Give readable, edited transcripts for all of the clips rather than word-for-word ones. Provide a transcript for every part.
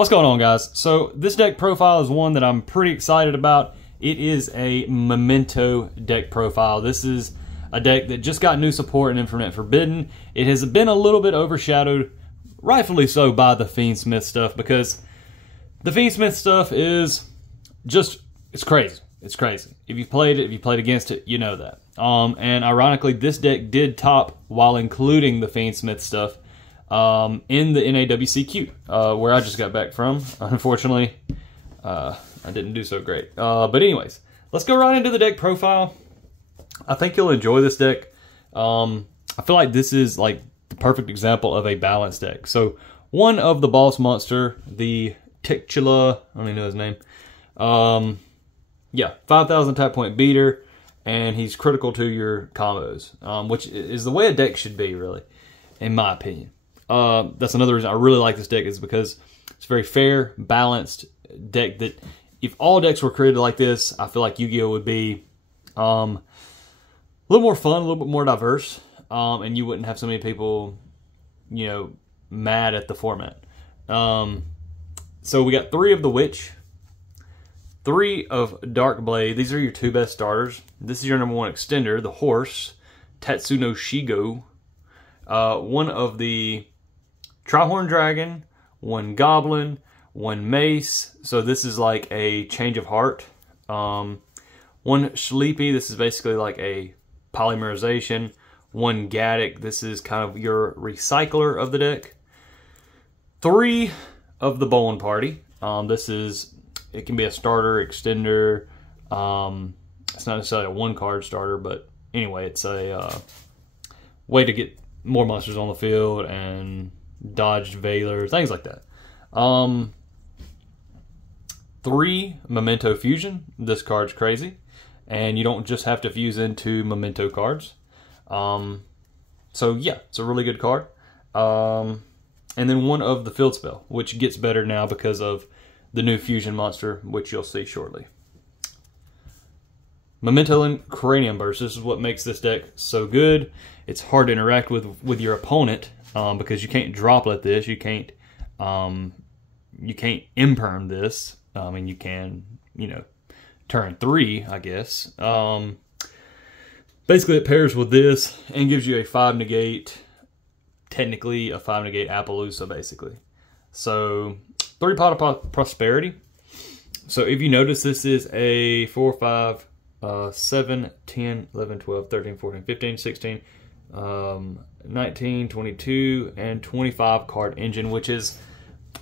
What's going on, guys? So this deck profile is one that I'm pretty excited about. It is a Memento Deck Profile. This is a deck that just got new support in Infinite Forbidden. It has been a little bit overshadowed, rightfully so, by the Fiendsmith stuff, because the Fiendsmith stuff is just, it's crazy. It's crazy. If you played it, if you played against it, you know that. And ironically, this deck did top while including the Fiendsmith stuff in the NAWCQ, where I just got back from. Unfortunately, I didn't do so great. But anyways, let's go right into the deck profile. I think you'll enjoy this deck. I feel like this is like the perfect example of a balanced deck. So one of the boss monster, the Titula, I don't even know his name. Yeah, 5,000 type point beater, and he's critical to your combos, which is the way a deck should be, really, in my opinion. That's another reason I really like this deck, is because it's a very fair, balanced deck that if all decks were created like this, I feel like Yu-Gi-Oh! Would be a little more fun, a little bit more diverse, and you wouldn't have so many people, you know, mad at the format. So we got 3 of the Witch, 3 of Dark Blade. These are your 2 best starters. This is your number 1 extender, the Horse, Tatsuno Shigo. 1 of the Trihorn Dragon, 1 Goblin, 1 Mace. So this is like a change of heart. 1 Sleepy. This is basically like a polymerization. 1 Gaddock. This is kind of your recycler of the deck. 3 of the Bowling Party. It can be a starter, extender. It's not necessarily a 1-card starter, but anyway, it's a way to get more monsters on the field and dodged Veiler, things like that. 3 Memento Fusion. This card's crazy, and you don't just have to fuse into Memento cards. So yeah, it's a really good card. And then 1 of the Field Spell, which gets better now because of the new fusion monster, which you'll see shortly. Memento and Cranium Burst. This is what makes this deck so good. It's hard to interact with your opponent because you can't droplet this. You can't imperm this. I mean, you can, you know, turn 3, I guess. Basically, it pairs with this and gives you a 5-negate, technically a 5-negate Appaloosa, basically. So 3 Pot of Prosperity. So if you notice, this is a 4, 5, 7, 10, 11, 12, 13, 14, 15, 16, 19, 22, and 25 card engine, which is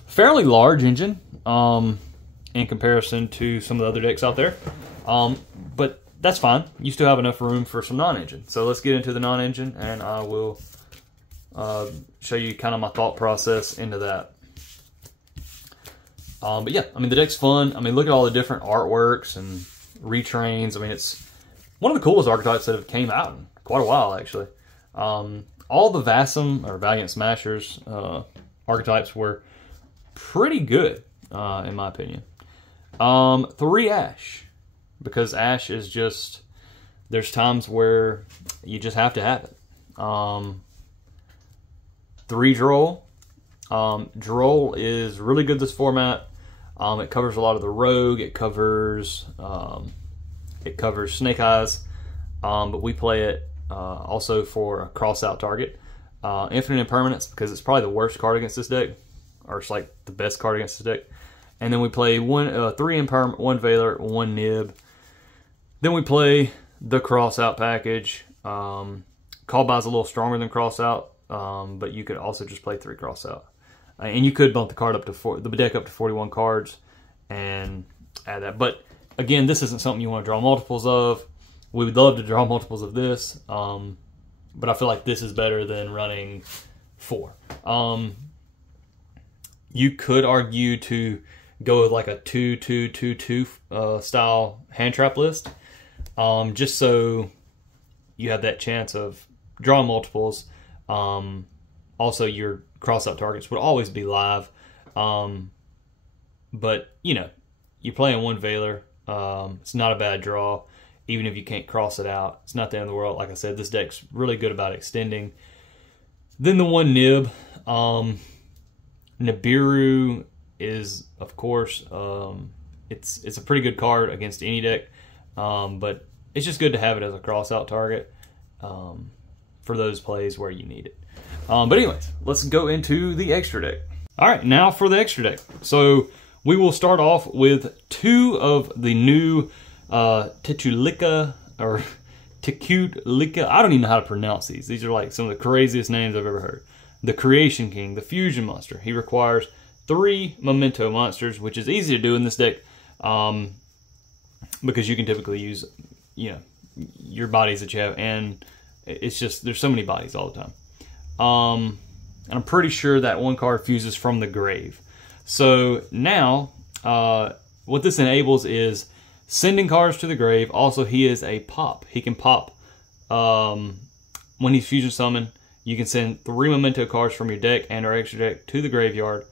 fairly large engine in comparison to some of the other decks out there. But that's fine. You still have enough room for some non-engine. So let's get into the non-engine, and I will show you kind of my thought process into that. But yeah, I mean, the deck's fun. I mean, look at all the different artworks and retrains. I mean, it's one of the coolest archetypes that have came out in quite a while, actually. All the Vassum, or Valiant Smashers, archetypes were pretty good, in my opinion. 3 Ash, because Ash is just, there's times where you just have to have it. 3 Droll. Droll is really good this format. It covers a lot of the rogue. It covers Snake Eyes, but we play it also for a cross-out target. Infinite Impermanence, because it's probably the worst card against this deck, or it's like the best card against this deck. And then we play 3 Impermanent, 1 Veiler, 1 Nib. Then we play the cross-out package. Call By's a little stronger than cross-out, but you could also just play 3 cross-out. And you could bump the card up to the deck up to 41 cards and add that. But again, this isn't something you want to draw multiples of. We would love to draw multiples of this, but I feel like this is better than running 4. You could argue to go with like a 2-2-2-2 style hand trap list, just so you have that chance of drawing multiples. Also, your cross-out targets would always be live. But, you know, you're playing 1 Veiler. It's not a bad draw, even if you can't cross it out. It's not the end of the world. Like I said, this deck's really good about extending. Then the 1 Nib. Nibiru is, of course, it's a pretty good card against any deck, but it's just good to have it as a cross-out target for those plays where you need it. But anyways, let's go into the extra deck. All right, now for the extra deck. So we will start off with 2 of the new Titulika, or Tikutulika. I don't even know how to pronounce these. These are like some of the craziest names I've ever heard. The Creation King, the Fusion Monster. He requires 3 Memento monsters, which is easy to do in this deck because you can typically use, you know, your bodies that you have, and it's just, there's so many bodies all the time. And I'm pretty sure that 1 card fuses from the grave. So now, what this enables is sending cards to the grave. Also, he is a pop. He can pop when he's fusion summoned. You can send 3 Memento cards from your deck and or extra deck to the graveyard.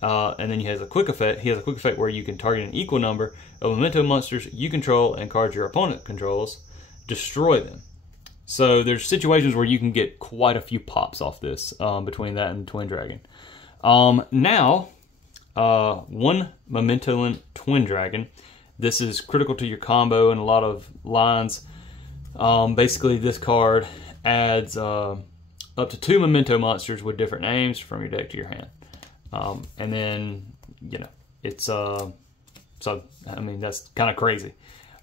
And then he has a quick effect. He has a quick effect where you can target an equal number of Memento monsters you control and cards your opponent controls, destroy them. So there's situations where you can get quite a few pops off this between that and Twin Dragon. Now, 1 Memento Twin Dragon. This is critical to your combo in a lot of lines. Basically, this card adds up to 2 Memento monsters with different names from your deck to your hand. And then, you know, it's, so, I mean, that's kind of crazy.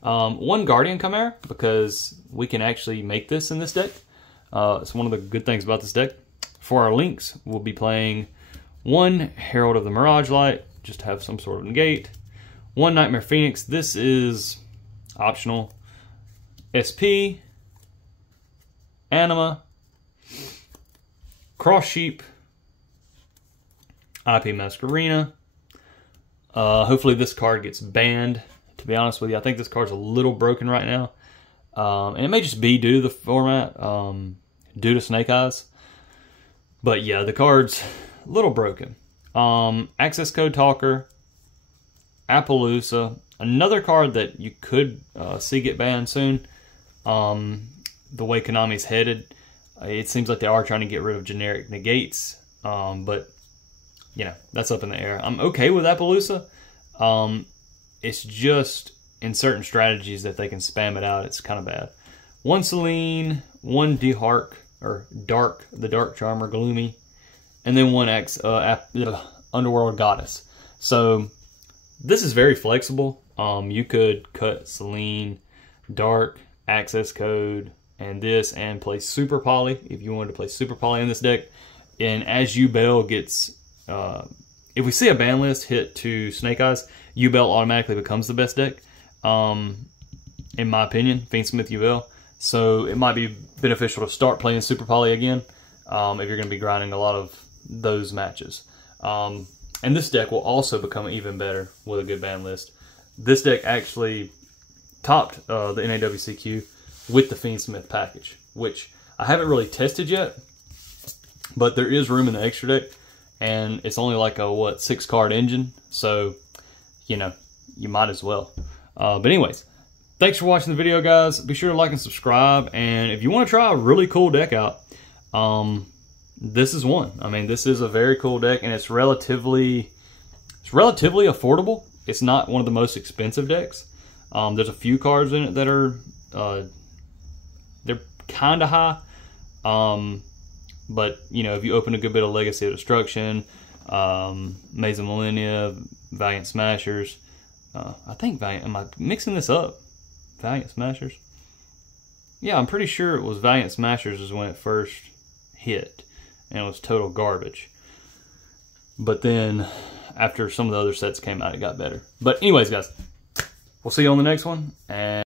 1 Guardian Chimera, because we can actually make this in this deck. It's one of the good things about this deck. For our links, we'll be playing 1 Herald of the Mirage Light, just to have some sort of negate. 1 Nightmare Phoenix, this is optional. SP, Anima, Cross Sheep, IP Masquerena. Hopefully this card gets banned. To be honest with you, I think this card's a little broken right now. And it may just be due to the format, due to Snake Eyes. But yeah, the card's a little broken. Access Code Talker, Appaloosa, another card that you could see get banned soon. The way Konami's headed, it seems like they are trying to get rid of generic negates. But, you know, that's up in the air. I'm okay with Appaloosa. It's just in certain strategies that they can spam it out. It's kind of bad. 1 Selene, 1 Dehark, or Dark, the Dark Charmer, Gloomy, and then 1 Underworld Goddess. So this is very flexible. You could cut Selene, Dark, Access Code, and this, and play Super Poly if you wanted to play Super Poly in this deck. And as Yubel gets, if we see a ban list hit to Snake Eyes, Yubel automatically becomes the best deck, in my opinion, Fiendsmith Yubel. So it might be beneficial to start playing Super Poly again if you're going to be grinding a lot of those matches. And this deck will also become even better with a good ban list. This deck actually topped the NAWCQ with the Fiendsmith package, which I haven't really tested yet, but there is room in the extra deck, and it's only like a, what, 6-card engine, so, you know, you might as well. But anyways, thanks for watching the video, guys. Be sure to like and subscribe, and if you want to try a really cool deck out, this is one. I mean, this is a very cool deck, and it's relatively affordable. It's not one of the most expensive decks. There's a few cards in it that are they're kind of high, but you know, if you open a good bit of Legacy of Destruction, Maze of Millennia, Valiant Smashers, I think Valiant. Am I mixing this up? Valiant Smashers? Yeah, I'm pretty sure it was Valiant Smashers is when it first hit, and it was total garbage. But then, after some of the other sets came out, it got better. But anyways, guys, we'll see you on the next one, and